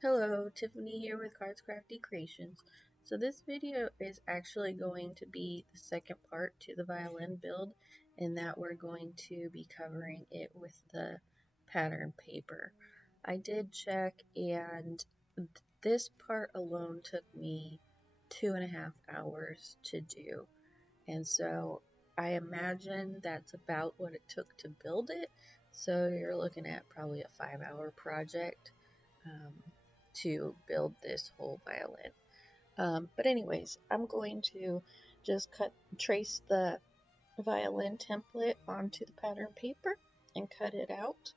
Hello, Tiffany here with Cards Crafty Creations. So this video is actually going to be the second part to the violin build, in that we're going to be covering it with the pattern paper. I did check, and this part alone took me 2.5 hours to do. And so I imagine that's about what it took to build it. So you're looking at probably a 5-hour project um, to build this whole violin. But anyways, I'm going to just trace the violin template onto the pattern paper and cut it out.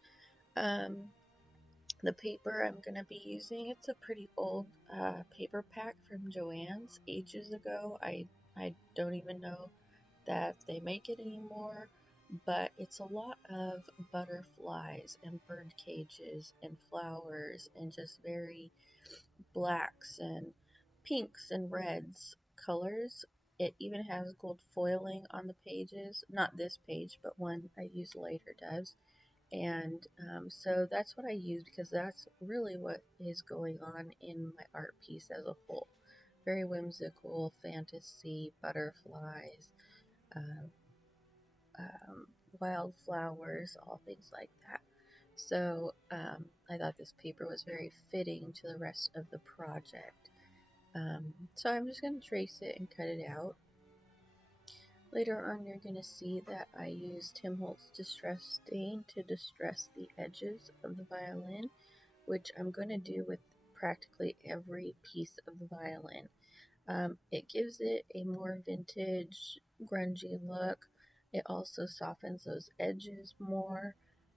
The paper I'm going to be using, it's a pretty old paper pack from Joann's ages ago. I don't even know that they make it anymore, but it's a lot of butterflies and bird cages and flowers and just very blacks and pinks and reds colors. It even has gold foiling on the pages. Not this page, but one I use later does. And so that's what I use because that's really what is going on in my art piece as a whole. Very whimsical, fantasy, butterflies, uh, wildflowers, all things like that. So I thought this paper was very fitting to the rest of the project. So I'm just going to trace it and cut it out. Later on, you're going to see that I used Tim Holtz Distress Stain to distress the edges of the violin, which I'm going to do with practically every piece of the violin. It gives it a more vintage, grungy look. It also softens those edges more.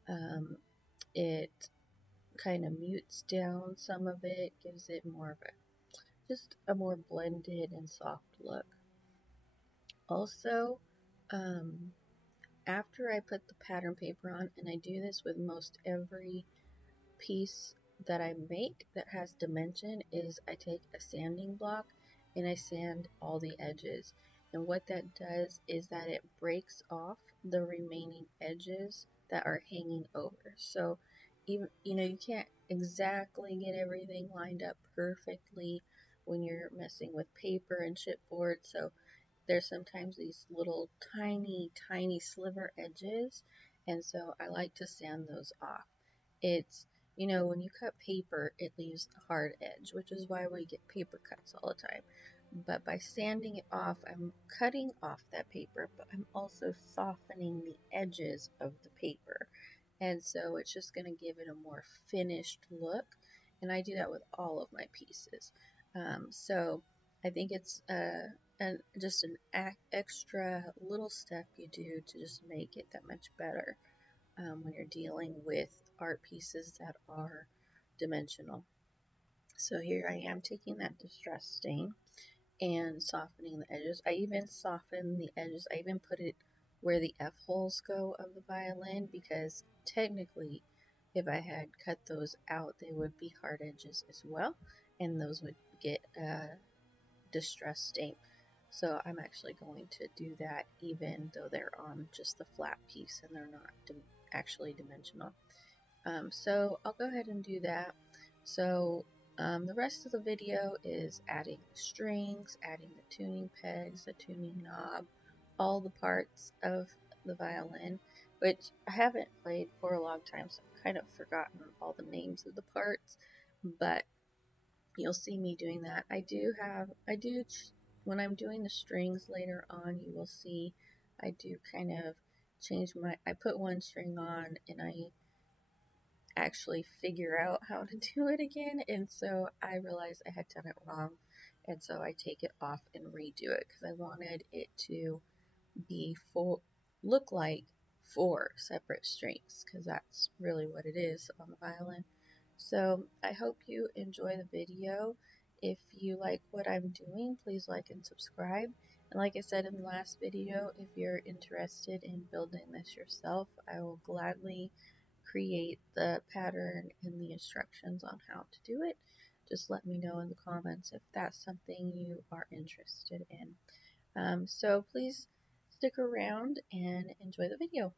Um, it kind of mutes down some of it, gives it more of just a more blended and soft look. Also, um, after I put the pattern paper on, and I do this with most every piece that I make that has dimension, is I take a sanding block and I sand all the edges. And what that does is that it breaks off the remaining edges that are hanging over. So even you can't exactly get everything lined up perfectly when you're messing with paper and chipboard. So there's sometimes these little tiny sliver edges, and so I like to sand those off. It's, when you cut paper, it leaves a hard edge, which is why we get paper cuts all the time. But by sanding it off, I'm cutting off that paper, but I'm also softening the edges of the paper. And so it's just going to give it a more finished look. And I do that with all of my pieces. So I think it's just an extra little step you do to just make it that much better when you're dealing with art pieces that are dimensional. So here I am taking that distress stain and softening the edges. I even soften the edges. I even put it where the F holes go of the violin, because technically if I had cut those out, they would be hard edges as well, and those would get distress stain. So I'm actually going to do that even though they're on just the flat piece and they're not actually dimensional. So I'll go ahead and do that. So the rest of the video is adding the strings, adding the tuning pegs, the tuning knob, all the parts of the violin, which I haven't played for a long time, so I've kind of forgotten all the names of the parts, but you'll see me doing that. When I'm doing the strings later on, you will see I do kind of I put one string on and I actually figure out how to do it again, and so I realized I had done it wrong, and so I take it off and redo it because I wanted it to be look like 4 separate strings, because that's really what it is on the violin. So I hope you enjoy the video. If you like what I'm doing, please like and subscribe. And like I said in the last video, if you're interested in building this yourself, I will gladly create the pattern and the instructions on how to do it. Just let me know in the comments if that's something you are interested in. So please stick around and enjoy the video.